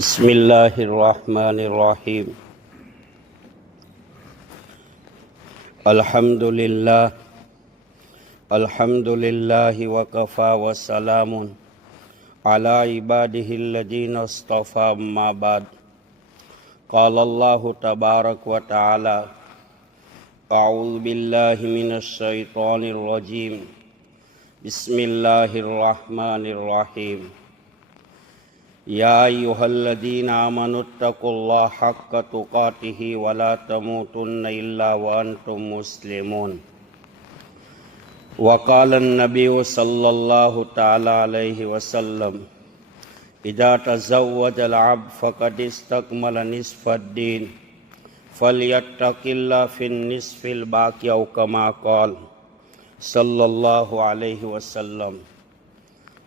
بسم اللہ الرحمن الرحیم الحمد للہ وکفی وسلام علی عبادہ الذین اصطفی اما بعد قال اللہ تبارک و تعالی اعوذ باللہ من الشیطان الرجیم بسم اللہ الرحمن الرحیم یا ایھا الذین آمنوا اتقوا اللہ حق تقاتہ ولا تموتن الا وانتم مسلمون وقال النبی صلی اللہ تعالی علیہ وسلم اذا تزوج العبد فقد استکمل نصف الدین فلیتق اللہ فی النصف الباقی او کما قال صلی اللہ علیہ وسلم۔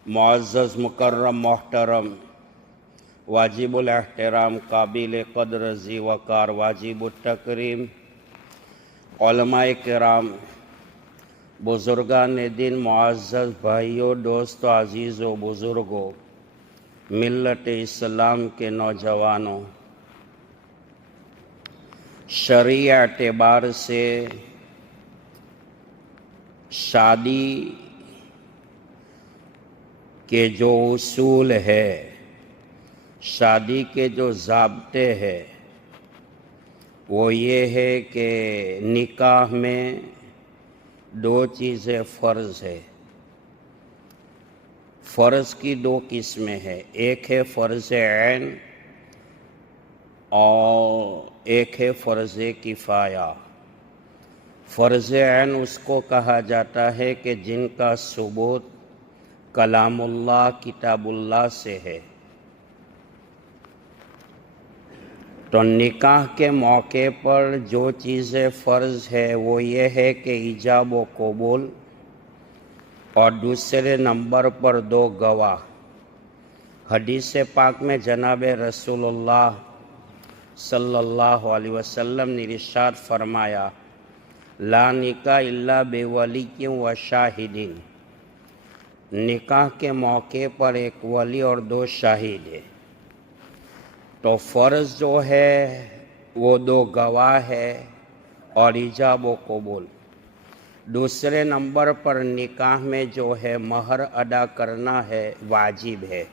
معزز مکرم محترم واجب الاحترام قابل قدر ذی وقار واجب التکریم علماء کرام بزرگان دین معزز بھائیوں دوستوں عزیز و بزرگوں ملت اسلام کے نوجوانوں، شرعی اعتبار سے شادی کے جو اصول ہے، شادی کے جو ضابطے ہیں وہ یہ ہے کہ نکاح میں دو چیزیں فرض ہے۔ فرض کی دو قسمیں ہیں، ایک ہے فرض عین اور ایک ہے فرض کفایہ۔ فرض عین اس کو کہا جاتا ہے کہ جن کا ثبوت کلام اللہ کتاب اللہ سے ہے۔ تو نکاح کے موقع پر جو چیزیں فرض ہے وہ یہ ہے کہ ایجاب و قبول، اور دوسرے نمبر پر دو گواہ۔ حدیث پاک میں جناب رسول اللہ صلی اللہ علیہ وسلم نے ارشاد فرمایا لا نکاح الا بولی و شاہدین، نکاح کے موقع پر ایک ولی اور دو شاہد ہے۔ تو فرض جو ہے وہ دو گواہ ہے اور ایجاب و قبول۔ دوسرے نمبر پر نکاح میں جو ہے مہر ادا کرنا ہے، واجب ہے۔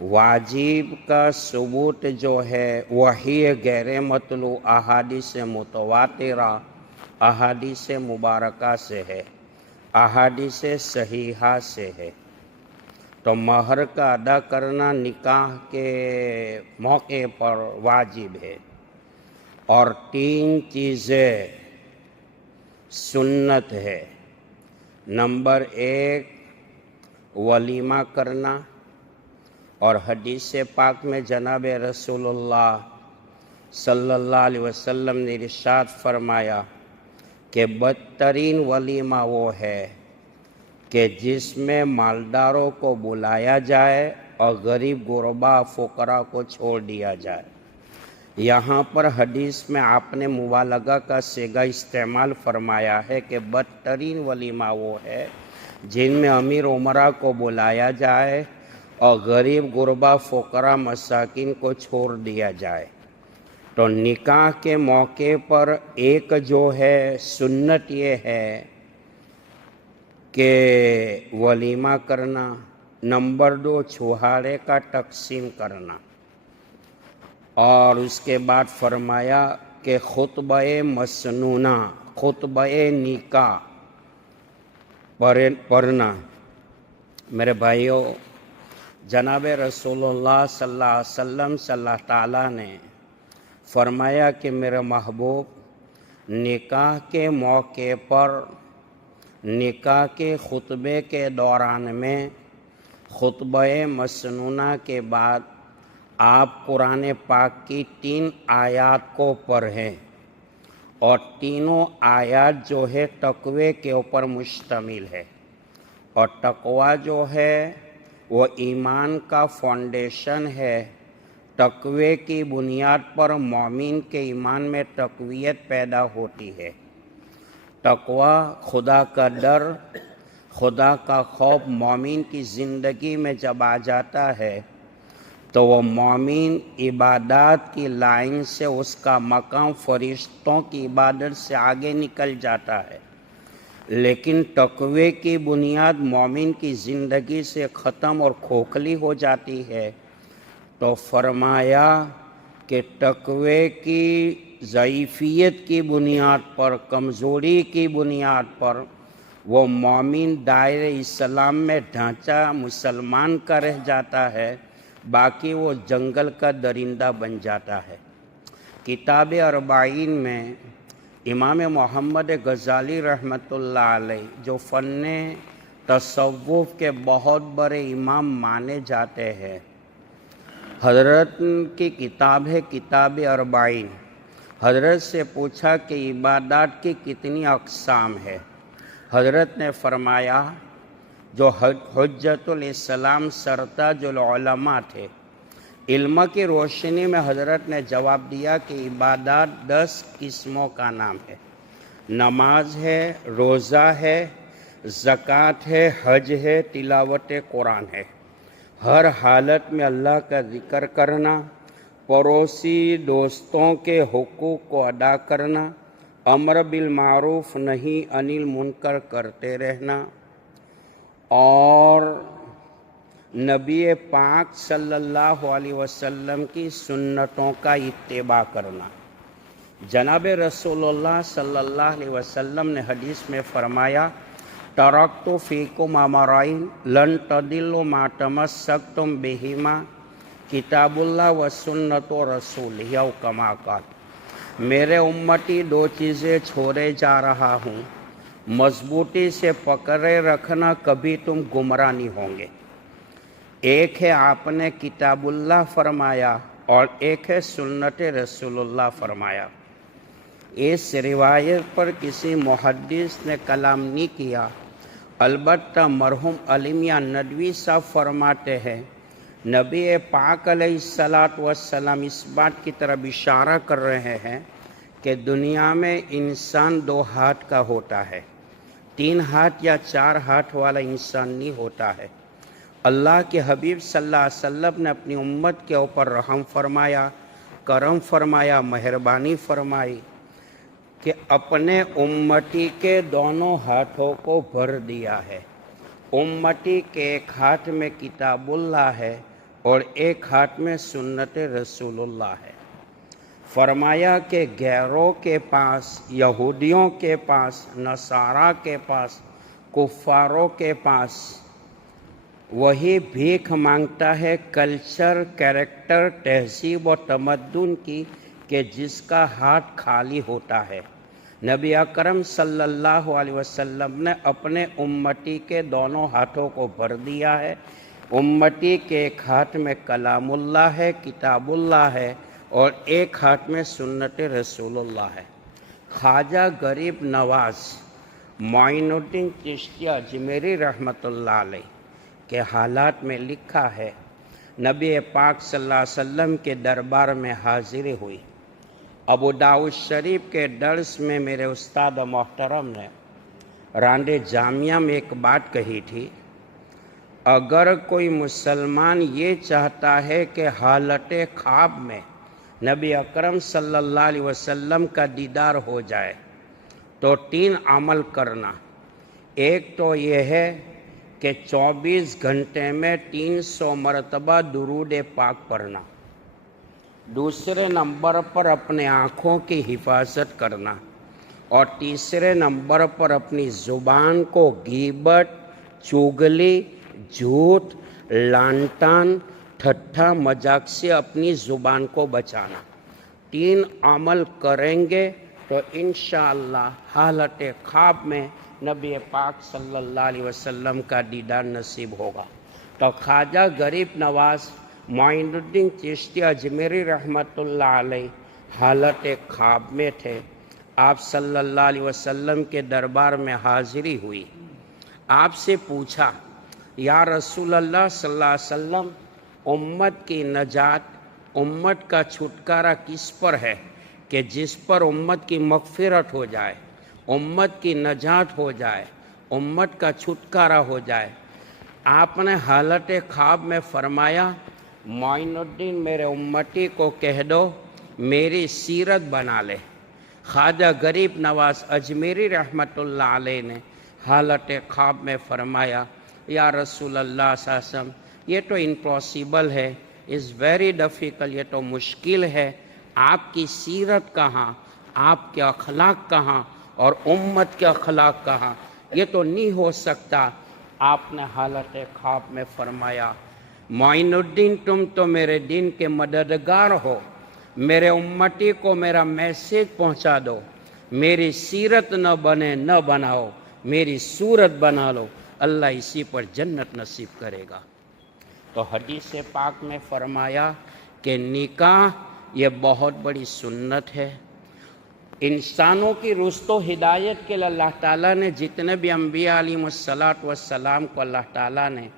واجب کا ثبوت جو ہے وحی غیر مطلوع احادیث متواترہ، احادیث مبارکہ سے ہے، احادیث صحیحہ سے ہے۔ تو مہر کا ادا کرنا نکاح کے موقع پر واجب ہے، اور تین چیزیں سنت ہے۔ نمبر ایک ولیمہ کرنا، اور حدیث پاک میں جناب رسول اللہ صلی اللہ علیہ وسلم نے ارشاد فرمایا کہ بدترین ولیمہ وہ ہے کہ جس میں مالداروں کو بلایا جائے اور غریب غربا فقراء کو چھوڑ دیا جائے۔ یہاں پر حدیث میں آپ نے مبالغہ کا صیغہ استعمال فرمایا ہے کہ بدترین ولیمہ وہ ہے جن میں امیر امراء کو بلایا جائے اور غریب غربا فقراء مساکین کو چھوڑ دیا جائے۔ تو نکاح کے موقع پر ایک جو ہے سنت یہ ہے کہ ولیمہ کرنا، نمبر دو چھہارے کا تقسیم کرنا، اور اس کے بعد فرمایا کہ خطبہ مسنونہ، خطبہ نکاح پڑھنا۔ میرے بھائیوں، جناب رسول اللہ صلی اللہ علیہ وسلم صلی اللہ تعالیٰ نے فرمایا کہ میرے محبوب نکاح کے موقع پر، نکاح کے خطبے کے دوران میں خطبہ مسنونہ کے بعد آپ قرآن پاک کی 3 آیات کو پڑھیں، اور تینوں آیات جو ہے تقوی کے اوپر مشتمل ہے، اور تقوی جو ہے وہ ایمان کا فاؤنڈیشن ہے۔ تقوی کی بنیاد پر مومن کے ایمان میں تقویت پیدا ہوتی ہے۔ تقوی خدا کا ڈر، خدا کا خوف مومن کی زندگی میں جب آ جاتا ہے تو وہ مومن عبادات کی لائن سے اس کا مقام فرشتوں کی عبادت سے آگے نکل جاتا ہے، لیکن تقوی کی بنیاد مومن کی زندگی سے ختم اور کھوکھلی ہو جاتی ہے۔ تو فرمایا کہ تقوی کی ضعیفیت کی بنیاد پر، کمزوری کی بنیاد پر وہ مومن دائرہ اسلام میں ڈھانچہ مسلمان کا رہ جاتا ہے، باقی وہ جنگل کا درندہ بن جاتا ہے۔ کتاب اربعین میں امام محمد غزالی رحمۃ اللہ علیہ، جو فن تصوف کے بہت بڑے امام مانے جاتے ہیں، حضرت کی کتاب ہے کتاب اربعین۔ حضرت سے پوچھا کہ عبادات کی کتنی اقسام ہے؟ حضرت نے فرمایا، جو حجت الاسلام سرتاج العلماء تھے، علم کی روشنی میں حضرت نے جواب دیا کہ عبادات 10 قسموں کا نام ہے۔ نماز ہے، روزہ ہے، زکوٰۃ ہے، حج ہے، تلاوت قرآن ہے۔ ہر حالت میں اللہ کا ذکر کرنا، پڑوسی دوستوں کے حقوق کو ادا کرنا، امر بالمعروف نہی عن المنکر کرتے رہنا، اور نبی پاک صلی اللہ علیہ وسلم کی سنتوں کا اتباع کرنا۔ جناب رسول اللہ صلی اللہ علیہ وسلم نے حدیث میں فرمایا، ترکت فیکم امرین لن تضلوا ما تمسکتم بہما کتاب اللہ و سنت رسولہ او کما قال۔ میرے امتی 2 چیزیں چھوڑے جا رہا ہوں، مضبوطی سے پکڑے رکھنا، کبھی تم گمراہ نہیں ہوں گے۔ ایک ہے آپ نے کتاب اللہ فرمایا، اور ایک ہے سنت رسول اللہ فرمایا۔ اس روایت پر کسی محدث نے کلام نہیں کیا، البتہ مرحوم علیم یا ندوی صاحب فرماتے ہیں، نبی پاک علیہ السلام اس بات کی طرف اشارہ کر رہے ہیں کہ دنیا میں انسان 2 ہاتھ کا ہوتا ہے، 3 ہاتھ یا 4 ہاتھ والا انسان نہیں ہوتا ہے۔ اللہ کے حبیب صلی اللہ علیہ وسلم نے اپنی امت کے اوپر رحم فرمایا، کرم فرمایا، مہربانی فرمائی کہ اپنے امتی کے دونوں ہاتھوں کو بھر دیا ہے۔ امتی کے ایک ہاتھ میں کتاب اللہ ہے اور ایک ہاتھ میں سنت رسول اللہ ہے۔ فرمایا کہ غیروں کے پاس، یہودیوں کے پاس، نصارہ کے پاس، کفاروں کے پاس وہی بھیک مانگتا ہے کلچر، کیریکٹر، تہذیب و تمدن کی، کہ جس کا ہاتھ خالی ہوتا ہے۔ نبی اکرم صلی اللہ علیہ وسلم نے اپنے امتی کے دونوں ہاتھوں کو بھر دیا ہے۔ امتی کے ایک ہاتھ میں کلام اللہ ہے، کتاب اللہ ہے، اور ایک ہاتھ میں سنت رسول اللہ ہے۔ خواجہ غریب نواز معین الدین چشتی اجمیری رحمۃ اللہ علیہ کے حالات میں لکھا ہے، نبی پاک صلی اللہ علیہ وسلم کے دربار میں حاضری ہوئی۔ ابو داؤد شریف کے درس میں میرے استاد محترم نے راندے جامعہ میں ایک بات کہی تھی، اگر کوئی مسلمان یہ چاہتا ہے کہ حالت خواب میں نبی اکرم صلی اللہ علیہ وسلم کا دیدار ہو جائے تو 3 عمل کرنا۔ ایک تو یہ ہے کہ 24 گھنٹے میں 300 مرتبہ درود پاک پڑھنا۔ دوسرے نمبر پر اپنے آنکھوں کی حفاظت کرنا، اور تیسرے نمبر پر اپنی زبان کو غیبت، چغلی، جھوٹ، لعن طعن، ٹھٹھا مذاق سے اپنی زبان کو بچانا۔ 3 عمل کریں گے تو انشاءاللہ حالت خواب میں نبی پاک صلی اللہ علیہ وسلم کا دیدار نصیب ہوگا۔ تو خواجہ غریب نواز معین الدین چشتی اجمیری رحمۃ اللہ علیہ حالت خواب میں تھے۔ آپ صلی اللہ علیہ وسلم کے دربار میں حاضری ہوئی۔ آپ سے پوچھا، یا رسول اللہ صلی اللہ علیہ وسلم، امت کی نجات، امت کا چھٹکارا کس پر ہے کہ جس پر امت کی مغفرت ہو جائے، امت کی نجات ہو جائے، امت کا چھٹکارا ہو جائے؟ آپ نے حالت خواب میں فرمایا، معین الدین میرے امتی کو کہہ دو میری سیرت بنا لے۔ خواجہ غریب نواز اجمیری رحمۃ اللہ علیہ نے حالت خواب میں فرمایا یا رسول اللہ صلی اللہ علیہ وسلم یہ تو امپاسبل ہے، از ویری ڈیفیکلٹ، یہ تو مشکل ہے، آپ کی سیرت کہاں، آپ کے اخلاق کہاں اور امت کے اخلاق کہاں، یہ تو نہیں ہو سکتا۔ آپ نے حالت خواب میں فرمایا معین الدین تم تو میرے دین کے مددگار ہو، میرے امتی کو میرا میسیج پہنچا دو، میری سیرت نہ بنے نہ بناؤ، میری صورت بنا لو، اللہ اسی پر جنت نصیب کرے گا۔ تو حدیث پاک میں فرمایا کہ نکاح یہ بہت بڑی سنت ہے۔ انسانوں کی رشت و ہدایت کے لیے اللہ تعالیٰ نے جتنے بھی انبیاء علیہ السلام کو اللہ تعالیٰ نے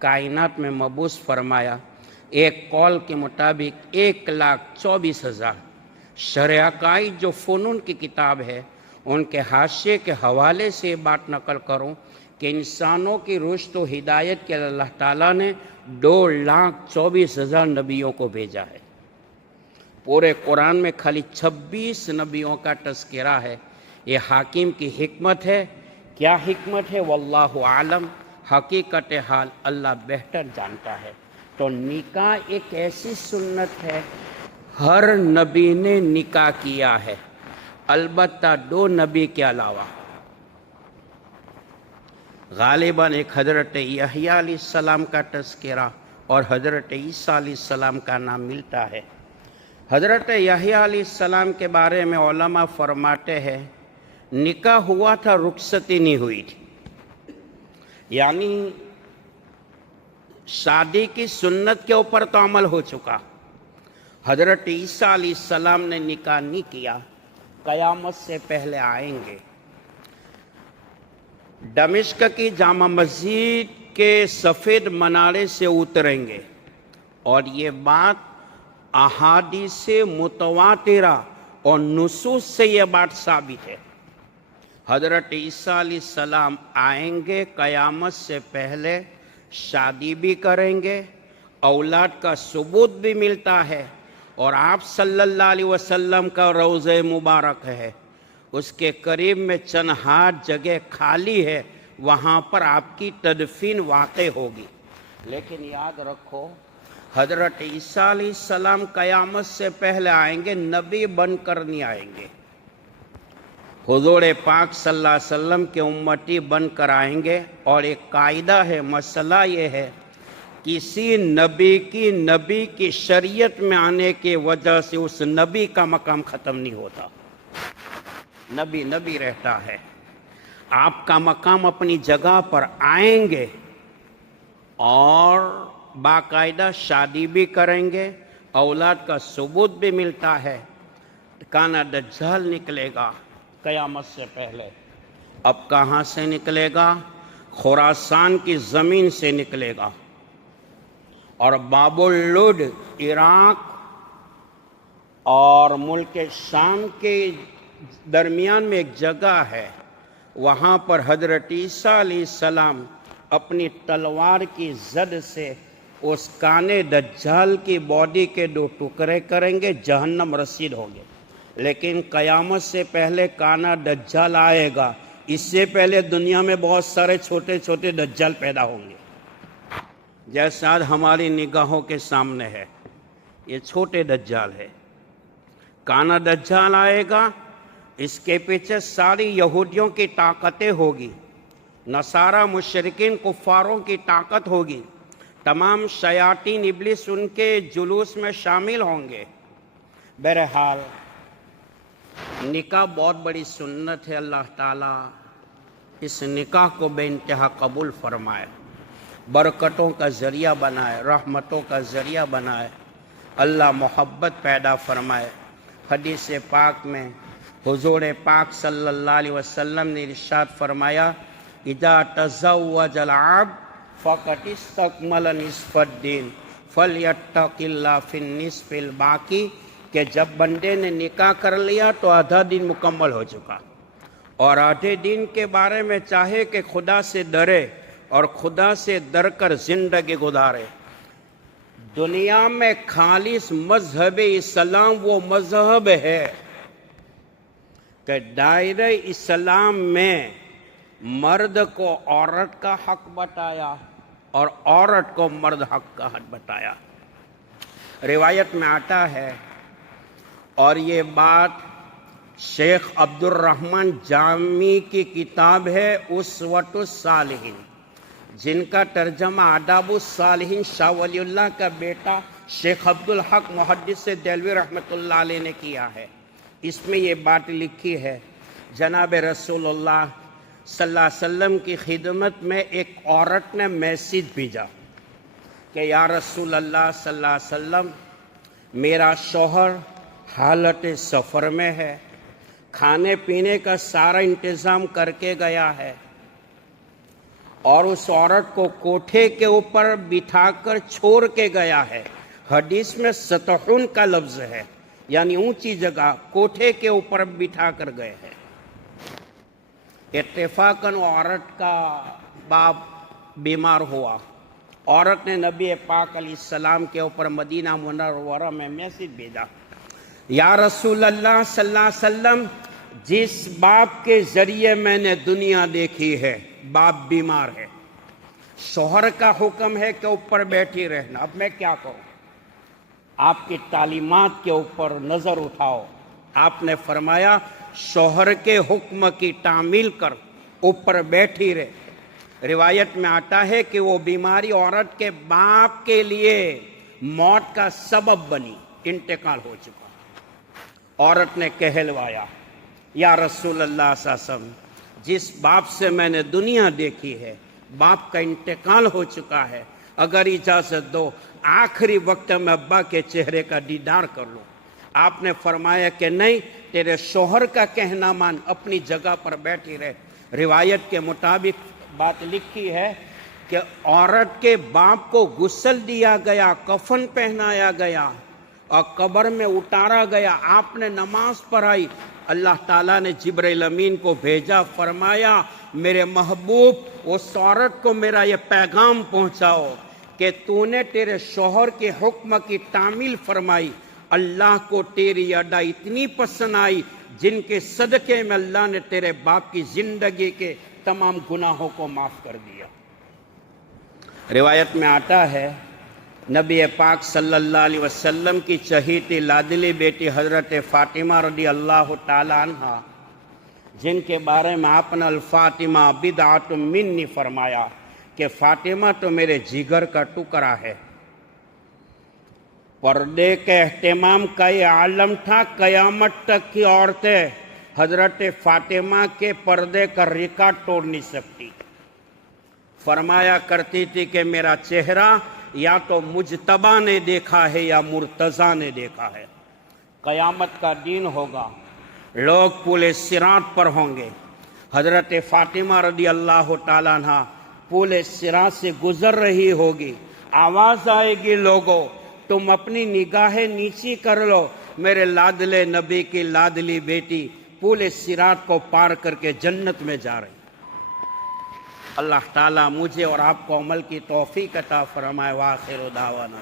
کائنات میں مبعوث فرمایا، ایک قول کے مطابق 1,24,000۔ شرح عقائد جو فنون کی کتاب ہے ان کے حاشیے کے حوالے سے یہ بات نقل کروں کہ انسانوں کی رشد و ہدایت کے لیے اللہ تعالیٰ نے 2,24,000 نبیوں کو بھیجا ہے۔ پورے قرآن میں خالی 26 نبیوں کا تذکرہ ہے۔ یہ حاکم کی حکمت ہے۔ کیا حکمت ہے؟ واللہ عالم، حقیقت حال اللہ بہتر جانتا ہے۔ تو نکاح ایک ایسی سنت ہے، ہر نبی نے نکاح کیا ہے، البتہ 2 نبی کے علاوہ۔ غالباً ایک حضرت یحییٰ علیہ السلام کا تذکرہ اور حضرت عیسیٰ علیہ السلام کا نام ملتا ہے۔ حضرت یحییٰ علیہ السلام کے بارے میں علماء فرماتے ہیں نکاح ہوا تھا، رخصتی نہیں ہوئی تھی، یعنی شادی کی سنت کے اوپر تو عمل ہو چکا۔ حضرت عیسیٰ علیہ السلام نے نکاح نہیں کیا، قیامت سے پہلے آئیں گے، دمشق کی جامع مسجد کے سفید منارے سے اتریں گے، اور یہ بات احادیث متواترہ اور نصوص سے یہ بات ثابت ہے۔ حضرت عیسیٰ علیہ السلام آئیں گے، قیامت سے پہلے شادی بھی کریں گے، اولاد کا ثبوت بھی ملتا ہے، اور آپ صلی اللہ علیہ وسلم کا روضہ مبارک ہے، اس کے قریب میں چند ہاتھ جگہ خالی ہے، وہاں پر آپ کی تدفین واقع ہوگی۔ لیکن یاد رکھو حضرت عیسیٰ علیہ السلام قیامت سے پہلے آئیں گے، نبی بن کر نہیں آئیں گے، حضور پاک صلی اللہ علیہ وسلم کے امتی بن کر آئیں گے۔ اور ایک قاعدہ ہے، مسئلہ یہ ہے کسی نبی کی شریعت میں آنے کی وجہ سے اس نبی کا مقام ختم نہیں ہوتا، نبی رہتا ہے۔ آپ کا مقام اپنی جگہ پر آئیں گے اور باقاعدہ شادی بھی کریں گے، اولاد کا ثبوت بھی ملتا ہے۔ کانا دجال نکلے گا قیامت سے پہلے، اب کہاں سے نکلے گا؟ خراسان کی زمین سے نکلے گا، اور باب اللد عراق اور ملک شام کے درمیان میں ایک جگہ ہے، وہاں پر حضرت عیسیٰ علیہ السلام اپنی تلوار کی زد سے اس کانے دجال کی باڈی کے 2 ٹکڑے کریں گے، جہنم رسید ہوگے۔ لیکن قیامت سے پہلے کانا دجال آئے گا، اس سے پہلے دنیا میں بہت سارے چھوٹے چھوٹے دجال پیدا ہوں گے، جیسا آج ہماری نگاہوں کے سامنے ہے، یہ چھوٹے دجال ہے۔ کانا دجال آئے گا، اس کے پیچھے ساری یہودیوں کی طاقتیں ہوگی، نصارہ مشرکین کفاروں کی طاقت ہوگی، تمام شیاطین ابلیس ان کے جلوس میں شامل ہوں گے۔ بہرحال نکاح بہت بڑی سنت ہے، اللہ تعالیٰ اس نکاح کو بے انتہا قبول فرمائے، برکتوں کا ذریعہ بنائے، رحمتوں کا ذریعہ بنائے، اللہ محبت پیدا فرمائے۔ حدیث پاک میں حضور پاک صلی اللہ علیہ وسلم نے ارشاد فرمایا اذا تزوج العبد فقد استکمل نصف الدین فلیتق اللہ فی النصف الباقی، کہ جب بندے نے نکاح کر لیا تو آدھا دن مکمل ہو چکا، اور آدھے دن کے بارے میں چاہے کہ خدا سے ڈرے اور خدا سے ڈر کر زندگی گزارے۔ دنیا میں خالص مذہب اسلام وہ مذہب ہے کہ دائرہ اسلام میں مرد کو عورت کا حق بتایا اور عورت کو مرد حق کا حق بتایا۔ روایت میں آتا ہے، اور یہ بات شیخ عبد الرحمن جامی کی کتاب ہے اسوۃ الصالحین، جن کا ترجمہ آداب الصالحین شاہ ولی اللہ کا بیٹا شیخ عبد الحق محدث دہلوی رحمۃ اللہ علیہ نے کیا ہے۔ اس میں یہ بات لکھی ہے، جناب رسول اللہ صلی اللہ علیہ وسلم کی خدمت میں ایک عورت نے میسیج بھیجا کہ یا رسول اللہ صلی اللہ علیہ وسلم، میرا شوہر حالت سفر میں ہے، کھانے پینے کا سارا انتظام کر کے گیا ہے، اور اس عورت کو کوٹھے کے اوپر بٹھا کر چھوڑ کے گیا ہے۔ حدیث میں سطحن کا لفظ ہے، یعنی اونچی جگہ کوٹھے کے اوپر بٹھا کر گئے ہیں۔ اتفاقاً عورت کا باپ بیمار ہوا، عورت نے نبی پاک علیہ السلام کے اوپر مدینہ منورہ میں میسیج بھیجا، یا رسول اللہ صلی اللہ علیہ وسلم، جس باپ کے ذریعے میں نے دنیا دیکھی ہے باپ بیمار ہے، شوہر کا حکم ہے کہ اوپر بیٹھی رہنا، اب میں کیا کروں؟ آپ کی تعلیمات کے اوپر نظر اٹھاؤ۔ آپ نے فرمایا شوہر کے حکم کی تعمیل کر، اوپر بیٹھی رہے۔ روایت میں آتا ہے کہ وہ بیماری عورت کے باپ کے لیے موت کا سبب بنی، انتقال ہو چکا۔ عورت نے کہلوایا، یا رسول اللہ صلی اللہ علیہ وسلم، جس باپ سے میں نے دنیا دیکھی ہے باپ کا انتقال ہو چکا ہے، اگر اجازت دو آخری وقت میں ابا کے چہرے کا دیدار کر لوں۔ آپ نے فرمایا کہ نہیں، تیرے شوہر کا کہنا مان، اپنی جگہ پر بیٹھی رہے۔ روایت کے مطابق بات لکھی ہے کہ عورت کے باپ کو غسل دیا گیا، کفن پہنایا گیا اور قبر میں اتارا گیا۔ آپ نے نماز پڑھائی، اللہ تعالیٰ نے جبرائیل امین کو بھیجا، فرمایا میرے محبوب اس عورت کو میرا یہ پیغام پہنچاؤ کہ تو نے تیرے شوہر کے حکم کی تعمیل فرمائی، اللہ کو تیری ادا اتنی پسند آئی جن کے صدقے میں اللہ نے تیرے باپ کی زندگی کے تمام گناہوں کو معاف کر دیا۔ روایت میں آتا ہے، نبی پاک صلی اللہ علیہ وسلم کی چہیتی لاڈلی بیٹی حضرت فاطمہ رضی اللہ تعالی عنہ، جن کے بارے میں آپ نے الفاطمہ بدعۃ منی فرمایا کہ فاطمہ تو میرے جگر کا ٹکڑا ہے۔ پردے کے اہتمام کا یہ عالم تھا، قیامت تک کی عورتیں حضرت فاطمہ کے پردے کا ریکارڈ توڑ نہیں سکتی۔ فرمایا کرتی تھی کہ میرا چہرہ یا تو مجتبیٰ نے دیکھا ہے یا مرتضیٰ نے دیکھا ہے۔ قیامت کا دن ہوگا، لوگ پل صراط پر ہوں گے، حضرت فاطمہ رضی اللہ تعالیٰ عنہ پل صراط سے گزر رہی ہوگی، آواز آئے گی، لوگوں تم اپنی نگاہیں نیچی کر لو، میرے لاڈلے نبی کی لاڈلی بیٹی پل صراط کو پار کر کے جنت میں جا رہی۔ اللہ تعالیٰ مجھے اور آپ کو عمل کی توفیق عطا فرمائے۔ وآخر دعوانا